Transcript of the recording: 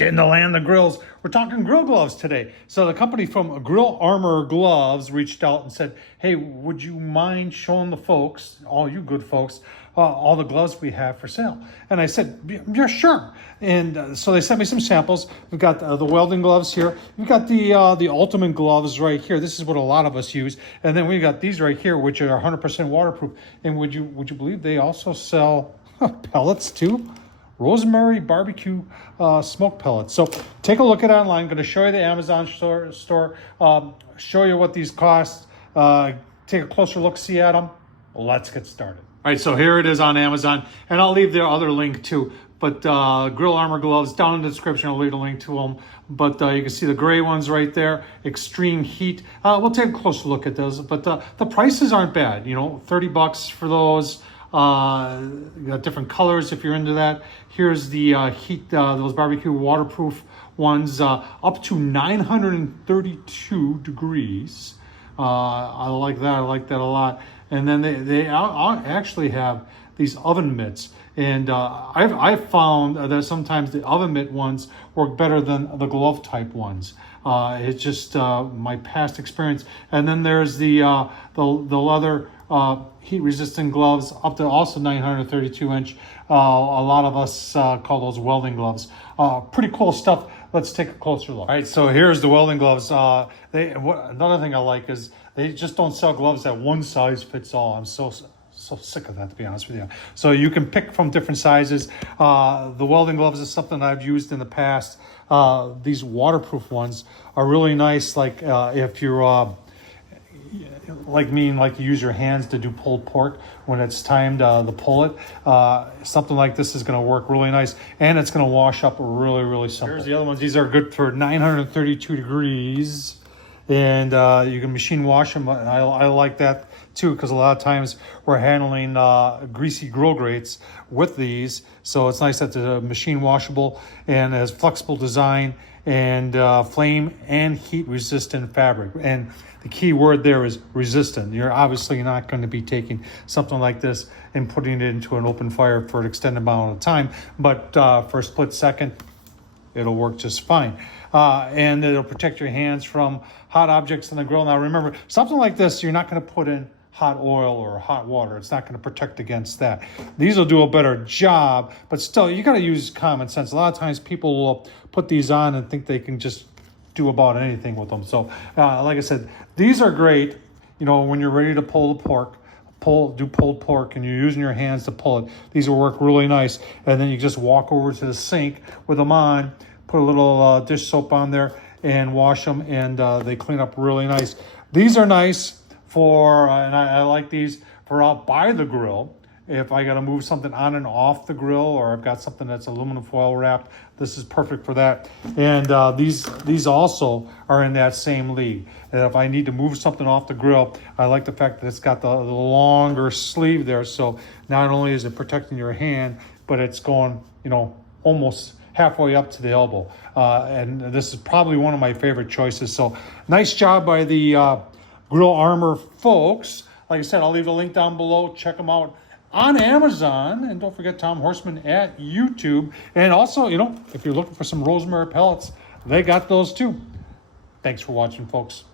in the land of grills, we're talking grill gloves today. So the company from Grill Armor Gloves reached out and said, hey, would you mind showing the folks, all you good folks, all the gloves we have for sale? And I said, yeah, sure. And so they sent me some samples. We've got the welding gloves here. We've got the ultimate gloves right here. This is what a lot of us use. And then we've got these right here, which are 100% waterproof. And would you believe they also sell pellets too? Rosemary barbecue smoke pellets. So take a look at it online. I'm going to show you the Amazon store, show you what these cost, take a closer look, see at them. Let's get started. All right, so here it is on Amazon, and I'll leave the other link too. But Grill Armor Gloves, down in the description, I'll leave a link to them. But you can see the gray ones right there, extreme heat. We'll take a closer look at those, but the prices aren't bad. You know, $30 for those. You got different colors if you're into that. Here's the heat, those barbecue waterproof ones, up to 932 degrees. I like that. I like that a lot. And then they actually have these oven mitts. And I've found that sometimes the oven mitt ones work better than the glove type ones. It's just my past experience. And then there's the leather heat resistant gloves up to also 932 inch. A lot of us call those welding gloves. Pretty cool stuff. Let's take a closer look. All right, so here's the welding gloves. Another thing I like is they just don't sell gloves that one size fits all. I'm so sick of that, to be honest with you. So you can pick from different sizes. The welding gloves is something I've used in the past. These waterproof ones are really nice. Like if you're like me and like to use your hands to do pulled pork when it's time to pull it, something like this is going to work really nice, and it's going to wash up really simple. Here's the other ones. These are good for 932 degrees, and you can machine wash them. I like that too, because a lot of times we're handling greasy grill grates with these, so it's nice that the machine washable and has flexible design and flame and heat resistant fabric. And the key word there is resistant. You're obviously not going to be taking something like this and putting it into an open fire for an extended amount of time, but for a split second, it'll work just fine. And it'll protect your hands from hot objects on the grill. Now remember, something like this, you're not going to put in hot oil or hot water. It's not going to protect against that. These will do a better job, but still, you got to use common sense. A lot of times people will put these on and think they can just do about anything with them. So like I said, these are great, you know, when you're ready to pull the pork, do pulled pork, and you're using your hands to pull it. These will work really nice. And then you just walk over to the sink with them on, put a little dish soap on there and wash them, and they clean up really nice. These are nice for, and I like these for out by the grill. If I got to move something on and off the grill, or I've got something that's aluminum foil wrapped, this is perfect for that. And these also are in that same league. And if I need to move something off the grill, I like the fact that it's got the longer sleeve there. So not only is it protecting your hand, but it's going, you know, almost halfway up to the elbow. And this is probably one of my favorite choices. So nice job by the Grill Armor folks. Like I said, I'll leave a link down below. Check them out on Amazon, and don't forget Tom Horsman at YouTube. And also, you know, if you're looking for some rosemary pellets, they got those too. Thanks for watching, folks.